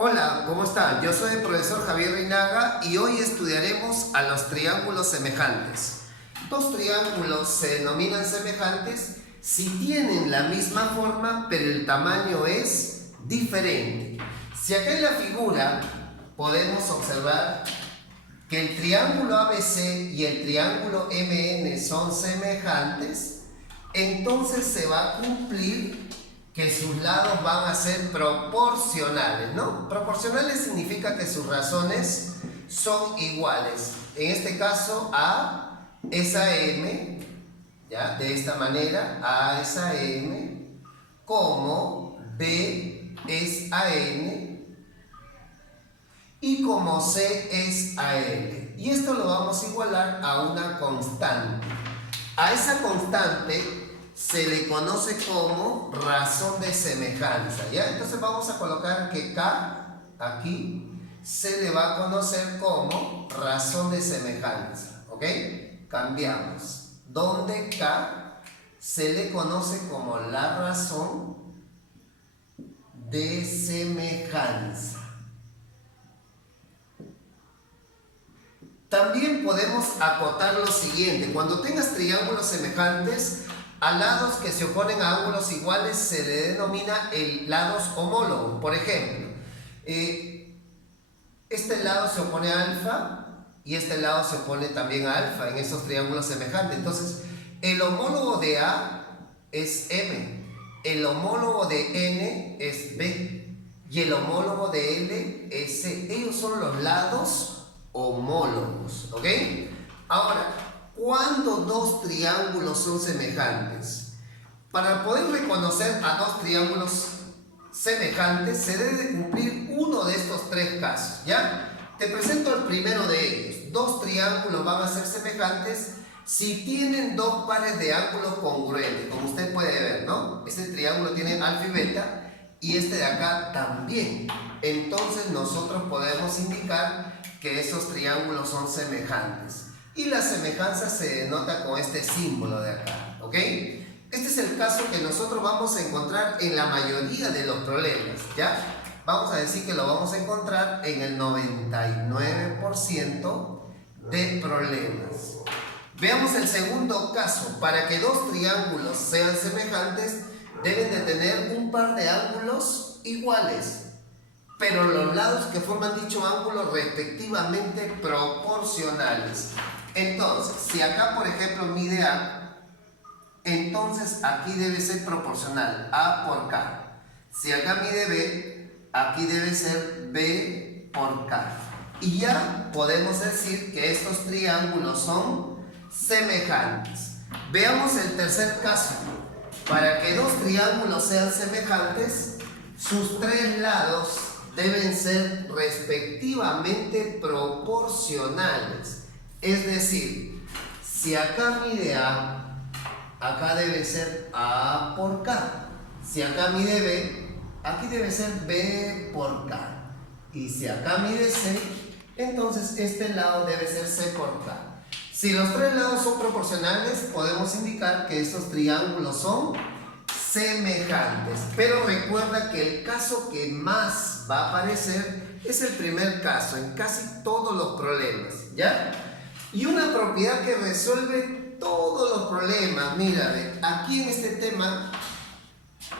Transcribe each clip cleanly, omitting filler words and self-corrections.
Hola, ¿cómo están? Yo soy el profesor Javier Reinaga y hoy estudiaremos a los triángulos semejantes. Dos triángulos se denominan semejantes si tienen la misma forma, pero el tamaño es diferente. Si acá en la figura podemos observar que el triángulo ABC y el triángulo MN son semejantes, entonces se va a cumplir que sus lados van a ser proporcionales, ¿no? Proporcionales significa que sus razones son iguales. En este caso, A es a M, ¿ya? De esta manera, A es a M, como B es a N y como C es a L. Y esto lo vamos a igualar a una constante. A esa constante se le conoce como razón de semejanza, ¿ya? Entonces vamos a colocar que K aquí se le va a conocer como razón de semejanza, ¿ok? Cambiamos. Donde K se le conoce como la razón de semejanza. También podemos acotar lo siguiente: cuando tengas triángulos semejantes, a lados que se oponen a ángulos iguales se le denomina lados homólogos. Por ejemplo, este lado se opone a alfa y este lado se opone también a alfa en esos triángulos semejantes. Entonces, el homólogo de A es M, el homólogo de N es B y el homólogo de L es C. Ellos son los lados homólogos, ¿ok? Ahora, ¿cuándo dos triángulos son semejantes? Para poder reconocer a dos triángulos semejantes se debe cumplir uno de estos tres casos, ¿ya? Te presento el primero de ellos. Dos triángulos van a ser semejantes si tienen dos pares de ángulos congruentes, como usted puede ver, ¿no? Este triángulo tiene alfa y beta y este de acá también. Entonces nosotros podemos indicar que esos triángulos son semejantes. Y la semejanza se denota con este símbolo de acá, ¿ok? Este es el caso que nosotros vamos a encontrar en la mayoría de los problemas, ¿ya? Vamos a decir que lo vamos a encontrar en el 99% de problemas. Veamos el segundo caso. Para que dos triángulos sean semejantes, deben de tener un par de ángulos iguales, pero los lados que forman dicho ángulo respectivamente proporcionales. Entonces, si acá por ejemplo mide A, entonces aquí debe ser proporcional A por K. Si acá mide B, aquí debe ser B por K. Y ya podemos decir que estos triángulos son semejantes. Veamos el tercer caso. Para que dos triángulos sean semejantes, sus tres lados deben ser respectivamente proporcionales. Es decir, si acá mide A, acá debe ser A por K. Si acá mide B, aquí debe ser B por K. Y si acá mide C, entonces este lado debe ser C por K. Si los tres lados son proporcionales, podemos indicar que estos triángulos son semejantes. Pero recuerda que el caso que más va a aparecer es el primer caso en casi todos los problemas, ¿ya? Y una propiedad que resuelve todos los problemas. Mira, aquí en este tema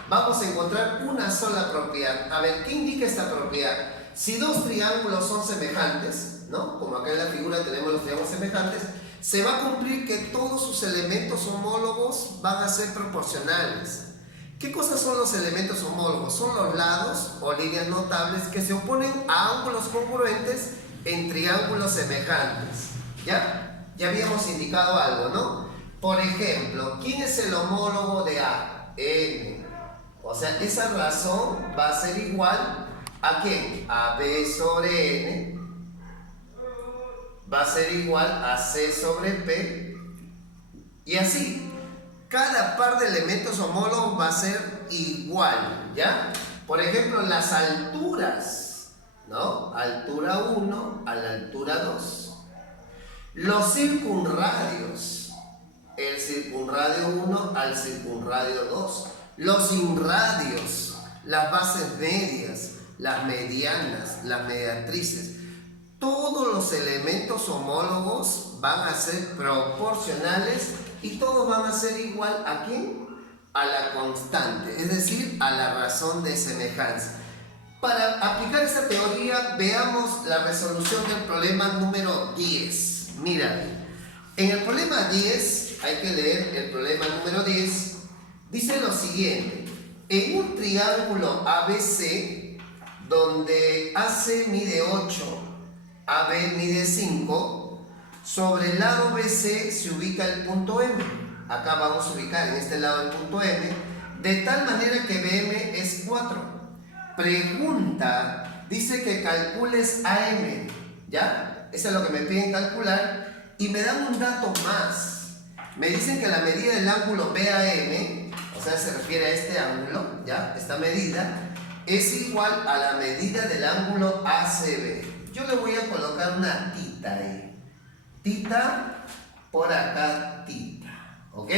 vamos a encontrar una sola propiedad. A ver, ¿qué indica esta propiedad? Si dos triángulos son semejantes, ¿no? Como acá en la figura tenemos los triángulos semejantes, se va a cumplir que todos sus elementos homólogos van a ser proporcionales. ¿Qué cosas son los elementos homólogos? Son los lados o líneas notables que se oponen a ángulos congruentes en triángulos semejantes. ¿Ya? Ya habíamos indicado algo, ¿no? Por ejemplo, ¿quién es el homólogo de A? N. O sea, esa razón va a ser igual ¿a qué? A B sobre N. Va a ser igual a C sobre P. Y así. Cada par de elementos homólogos va a ser igual, ¿ya? Por ejemplo, las alturas, ¿no? Altura 1 a la altura 2. Los circunradios, el circunradio 1 al circunradio 2. Los inradios, las bases medias, las medianas, las mediatrices, todos los elementos homólogos van a ser proporcionales y todos van a ser igual ¿a quién? A la constante, es decir, a la razón de semejanza. Para aplicar esta teoría, veamos la resolución del problema número 10. Mira, en el problema 10, hay que leer el problema número 10, dice lo siguiente: en un triángulo ABC, donde AC mide 8, AB mide 5, sobre el lado BC se ubica el punto M. Acá vamos a ubicar en este lado el punto M, de tal manera que BM es 4. Pregunta, dice que calcules AM, ¿ya? Eso es lo que me piden calcular, y me dan un dato más. Me dicen que la medida del ángulo BAM, o sea, se refiere a este ángulo, ¿ya? Esta medida es igual a la medida del ángulo ACB. Yo le voy a colocar una tita ahí. Tita, por acá tita, ¿ok?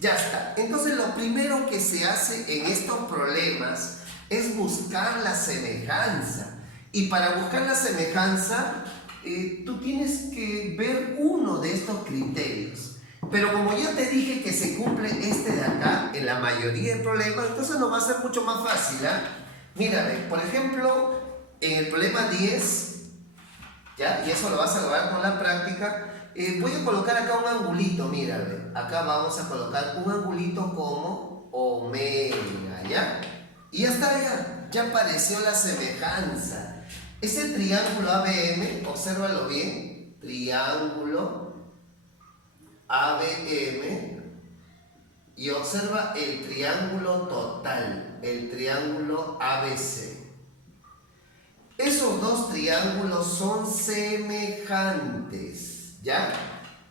Ya está. Entonces lo primero que se hace en estos problemas es buscar la semejanza. Y para buscar la semejanza, tú tienes que ver uno de estos criterios. Pero como ya te dije que se cumple este de acá en la mayoría de problemas, entonces nos va a ser mucho más fácil, ¿eh? Mira, por ejemplo, en el problema 10, ¿ya? Y eso lo vas a lograr con la práctica. Voy a colocar acá un angulito, mira, acá vamos a colocar un angulito como omega, ¿ya? Y ya está, ya apareció la semejanza. Ese triángulo ABM, obsérvalo bien, triángulo ABM, y observa el triángulo total, el triángulo ABC. Esos dos triángulos son semejantes, ¿ya?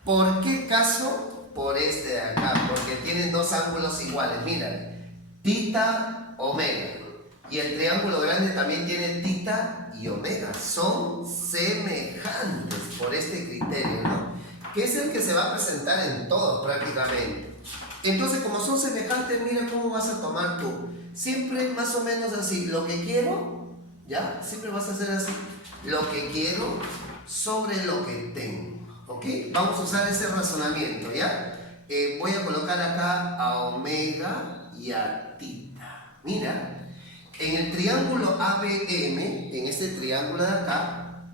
¿Por qué caso? Por este de acá, porque tienen dos ángulos iguales, mira, tita, omega. Y el triángulo grande también tiene tita y omega, son semejantes por este criterio, ¿no? Que es el que se va a presentar en todos prácticamente. Entonces, como son semejantes, mira cómo vas a tomar tú. Siempre más o menos así, lo que quiero, ¿ya? Siempre vas a hacer así, lo que quiero sobre lo que tengo, ¿ok? Vamos a usar ese razonamiento, ¿ya? Voy a colocar acá a omega y a tita. Mira, en el triángulo ABM, en este triángulo de acá,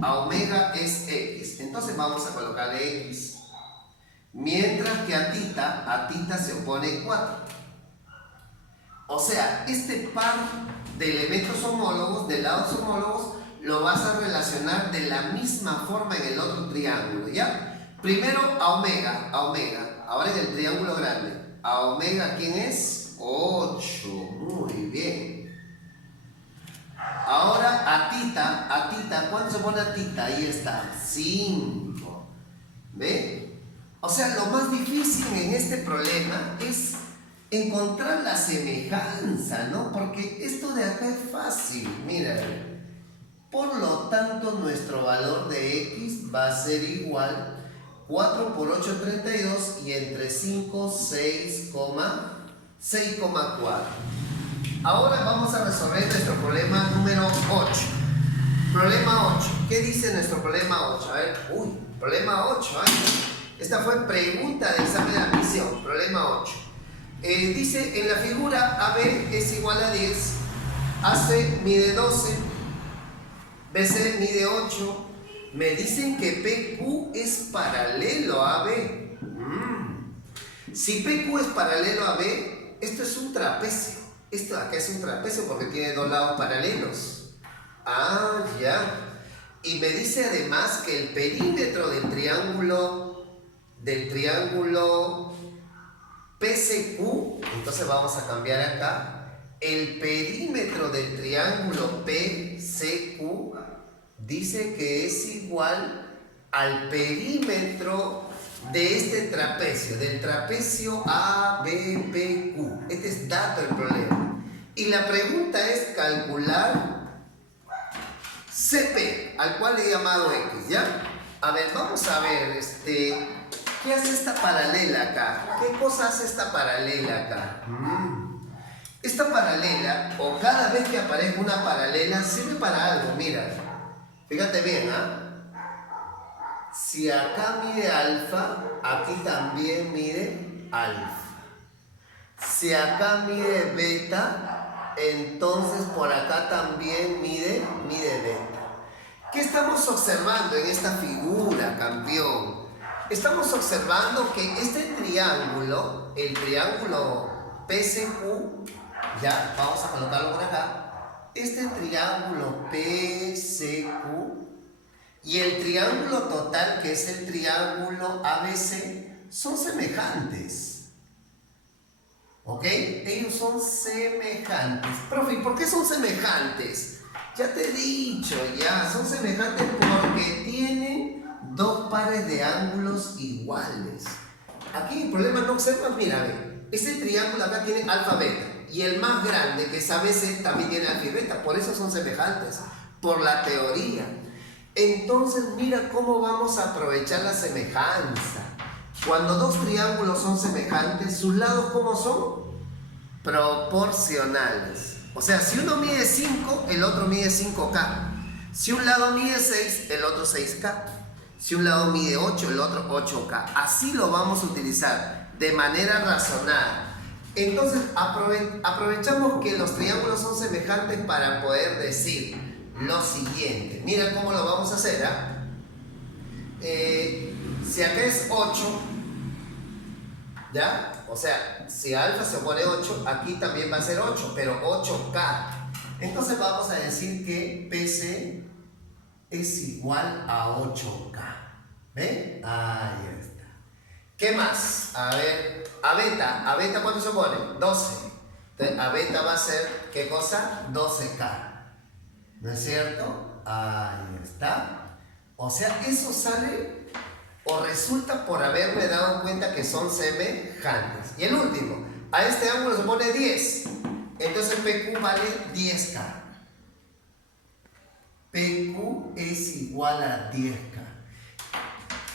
a omega es X, entonces vamos a colocarle X. Mientras que a tita se opone 4. O sea, este par de elementos homólogos, de lados homólogos, lo vas a relacionar de la misma forma en el otro triángulo, ¿ya? Primero a omega, ahora en el triángulo grande. A omega, ¿quién es? 8, muy bien. Ahora a tita, ¿cuánto se pone a tita? Ahí está, 5. ¿Ve? O sea, lo más difícil en este problema es encontrar la semejanza, ¿no? Porque esto de acá es fácil, mira. Por lo tanto, nuestro valor de X va a ser igual 4 por 8, 32, y entre 5, 6,4. Ahora vamos a resolver nuestro problema número 8. Problema 8. ¿Qué dice nuestro problema 8? A ver, problema 8. Esta fue pregunta de examen de admisión. Problema 8. Dice, en la figura AB es igual a 10, AC mide 12, BC mide 8. Me dicen que PQ es paralelo a AB. Si PQ es paralelo a B, esto es un trapecio. Esto de acá es un trapecio porque tiene dos lados paralelos. Ah, ya. Y me dice además que el perímetro del triángulo PCQ, entonces vamos a cambiar acá, el perímetro del triángulo PCQ dice que es igual al perímetro de este trapecio, del trapecio ABPQ. Este es dato del problema. Y la pregunta es calcular CP, al cual he llamado X, ¿ya? A ver, vamos a ver, ¿qué hace esta paralela acá? ¿Qué cosa hace esta paralela acá? Esta paralela, o cada vez que aparezca una paralela, sirve para algo. Mira, fíjate bien, ¿ah? Si acá mide alfa, aquí también mide alfa. Si acá mide beta, entonces por acá también mide beta. ¿Qué estamos observando en esta figura, campeón? Estamos observando que este triángulo, el triángulo PCQ, ya, vamos a colocarlo por acá. Este triángulo PCQ y el triángulo total, que es el triángulo ABC, son semejantes. ¿Ok? Ellos son semejantes. Profe, ¿por qué son semejantes? Ya te he dicho, ya, son semejantes porque tienen dos pares de ángulos iguales. Aquí el problema no observas, mira, ve, este triángulo acá tiene alfa beta. Y el más grande, que es ABC, también tiene alfa y beta. Por eso son semejantes, por la teoría. Entonces, mira cómo vamos a aprovechar la semejanza. Cuando dos triángulos son semejantes, ¿sus lados cómo son? Proporcionales. O sea, si uno mide 5, el otro mide 5K. Si un lado mide 6, el otro 6K. Si un lado mide 8, el otro 8K. Así lo vamos a utilizar de manera razonada. Entonces aprovechamos que los triángulos son semejantes para poder decir lo siguiente. Mira cómo lo vamos a hacer, ¿ah? Si acá es 8, ¿ya? O sea, si alfa se pone 8, aquí también va a ser 8, pero 8K. Entonces vamos a decir que PC es igual a 8K. ¿Ven? Ahí está. ¿Qué más? A ver, a beta ¿cuánto se pone? 12. Entonces, a beta va a ser, ¿qué cosa? 12K. ¿No es cierto? Ahí está. O sea, eso sale o resulta por haberme dado cuenta que son semejantes. Y el último, a este ángulo se pone 10. Entonces PQ vale 10K. PQ es igual a 10K.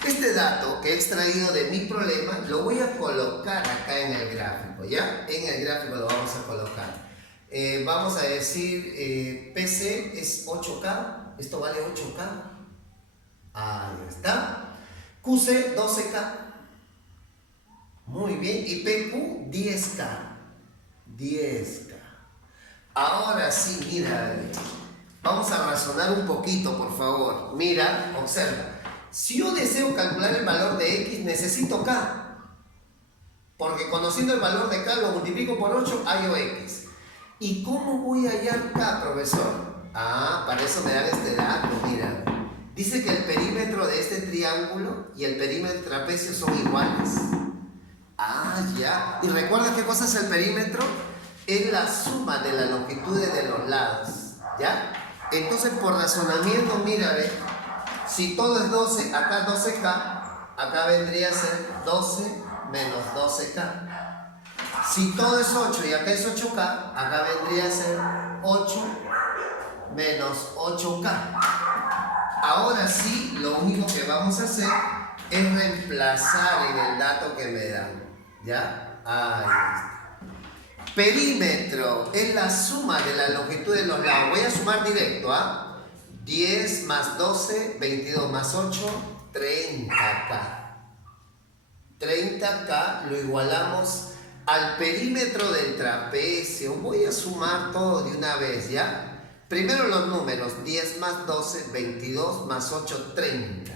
Este dato que he extraído de mi problema lo voy a colocar acá en el gráfico, ¿ya? En el gráfico lo vamos a colocar. Vamos a decir PC es 8K, esto vale 8K. Ahí está. QC 12K. Muy bien. Y PQ 10K. 10K. Ahora sí, mira. Vamos a razonar un poquito, por favor. Mira, observa. Si yo deseo calcular el valor de X, necesito K. Porque conociendo el valor de K, lo multiplico por 8, hallo X. ¿Y cómo voy a hallar K, profesor? Ah, para eso me dan este dato, mira. Dice que el perímetro de este triángulo y el perímetro del trapecio son iguales. Ah, ya. ¿Y recuerda qué cosa es el perímetro? Es la suma de las longitudes de los lados. ¿Ya? Entonces, por razonamiento, mira, ve. Si todo es 12, acá 12K, acá vendría a ser 12 menos 12K. Si todo es 8 y acá es 8K, acá vendría a ser 8 menos 8K. Ahora sí, lo único que vamos a hacer es reemplazar en el dato que me dan. ¿Ya? Ahí está. Perímetro es la suma de la longitud de los lados. Voy a sumar directo, ¿ah? 10 más 12, 22 más 8, 30K. 30K lo igualamos al perímetro del trapecio. Voy a sumar todo de una vez, ¿ya? Primero los números, 10 más 12, 22 más 8, 30.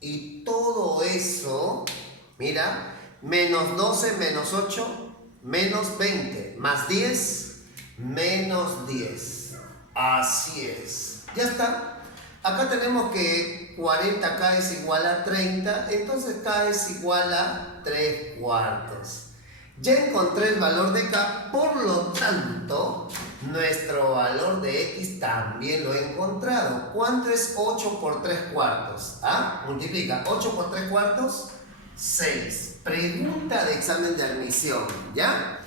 Y todo eso, mira, menos 12, menos 8, menos 20, más 10, menos 10. Así es. Ya está. Acá tenemos que 40K es igual a 30, entonces K es igual a 3/4. Ya encontré el valor de K, por lo tanto, nuestro valor de X también lo he encontrado. ¿Cuánto es 8 por 3/4? ¿Ah? Multiplica 8 por 3/4, 6. Pregunta de examen de admisión, ¿ya?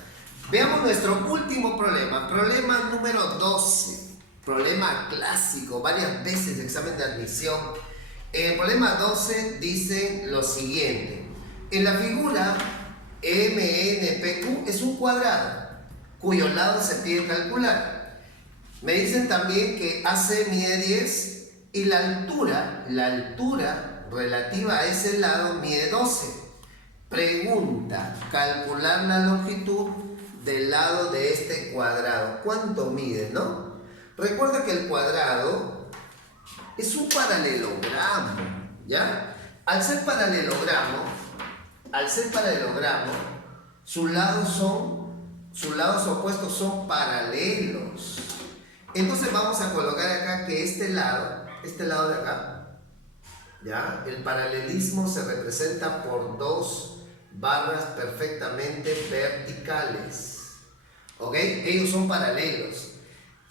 Veamos nuestro último problema. Problema número 12. Problema clásico, varias veces de examen de admisión. En el problema 12 dice lo siguiente. En la figura MNPQ es un cuadrado. cuyo lado se pide calcular. Me dicen también que AC mide 10 y la altura relativa a ese lado mide 12. Pregunta, calcular la longitud del lado de este cuadrado. ¿Cuánto mide, no? Recuerda que el cuadrado es un paralelogramo, ¿ya? Al ser paralelogramo, sus lados opuestos son paralelos. Entonces vamos a colocar acá que este lado de acá, ¿ya? El paralelismo se representa por dos barras perfectamente verticales, ¿ok? Ellos son paralelos.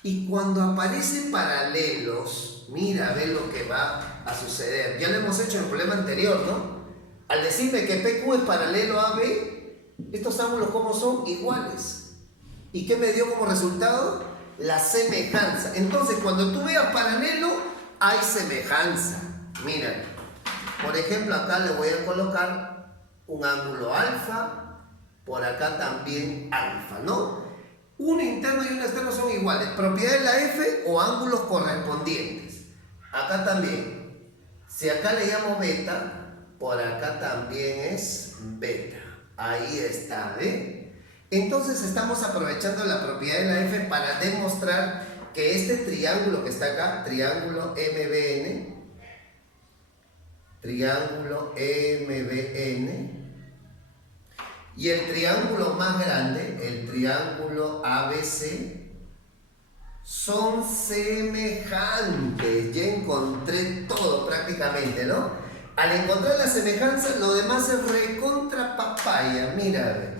Y cuando aparecen paralelos, mira, ve lo que va a suceder. Ya lo hemos hecho en el problema anterior, ¿no? Al decirme que PQ es paralelo a AB, estos ángulos como son iguales. ¿Y qué me dio como resultado? La semejanza. Entonces, cuando tú veas paralelo, hay semejanza. Mira, por ejemplo, acá le voy a colocar un ángulo alfa, por acá también alfa, ¿no? Un interno y un externo son iguales. Propiedad de la F o ángulos correspondientes. Acá también. Si acá le llamo beta, por acá también es beta. Ahí está, ¿eh? Entonces estamos aprovechando la propiedad de la F para demostrar que este triángulo que está acá, triángulo MBN, y el triángulo más grande, el triángulo ABC, son semejantes. Ya encontré todo prácticamente, ¿no? Al encontrar la semejanza, lo demás es recontra papaya. Mira,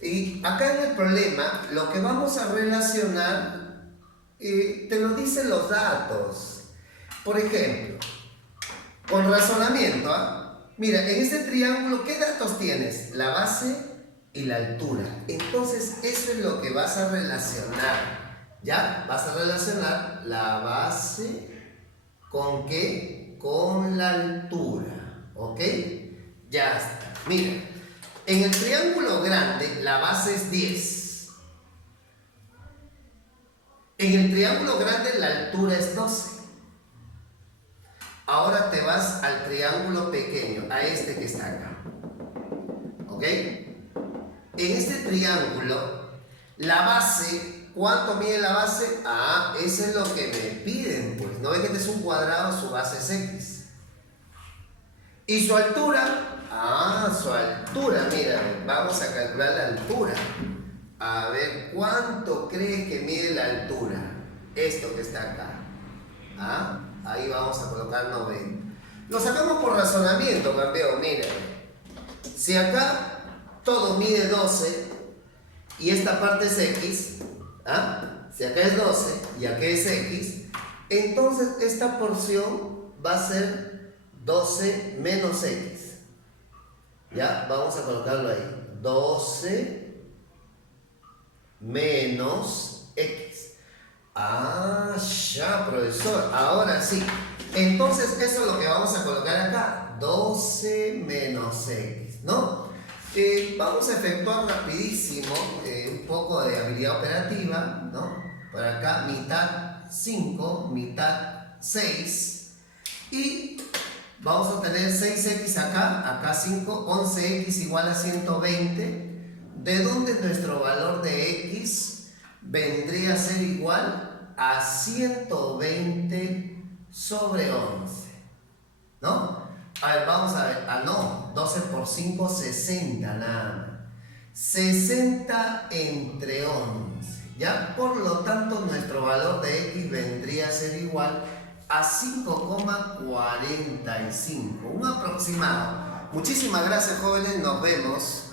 y acá en el problema, lo que vamos a relacionar, te lo dicen los datos. Por ejemplo, con razonamiento, ¿ah? Mira, en este triángulo, ¿qué datos tienes? La base y la altura. Entonces, eso es lo que vas a relacionar. ¿Ya? Vas a relacionar la base ¿con qué? Con la altura. ¿Ok? Ya está. Mira, en el triángulo grande, la base es 10. En el triángulo grande, la altura es 12. Ahora te vas al triángulo pequeño, a este que está acá. ¿Ok? En este triángulo, la base, ¿cuánto mide la base? Ah, eso es lo que me piden, pues. ¿No ves que este es un cuadrado, su base es X? ¿Y su altura? Ah, su altura, mira, vamos a calcular la altura. A ver, ¿cuánto crees que mide la altura? Esto que está acá. ¿Ah? Ahí vamos a colocar 90. Lo sacamos por razonamiento, campeón. Mira, si acá todo mide 12 y esta parte es X, ¿ah? Si acá es 12 y acá es X, entonces esta porción va a ser 12 menos X. ¿Ya? Vamos a colocarlo ahí. 12 menos X. Ah, ya, profesor. Ahora sí. Entonces, eso es lo que vamos a colocar acá. 12 menos X, ¿no? Vamos a efectuar rapidísimo un poco de habilidad operativa, ¿no? Por acá, mitad 5, mitad 6. Y vamos a tener 6X acá 5, 11X igual a 120. ¿De dónde nuestro valor de X vendría a ser igual a 120 sobre 11? ¿No? A ver, vamos a ver. Ah, no. 12 por 5, 60 nada más. 60 entre 11. ¿Ya? Por lo tanto, nuestro valor de X vendría a ser igual a 5,45. Un aproximado. Muchísimas gracias, jóvenes. Nos vemos.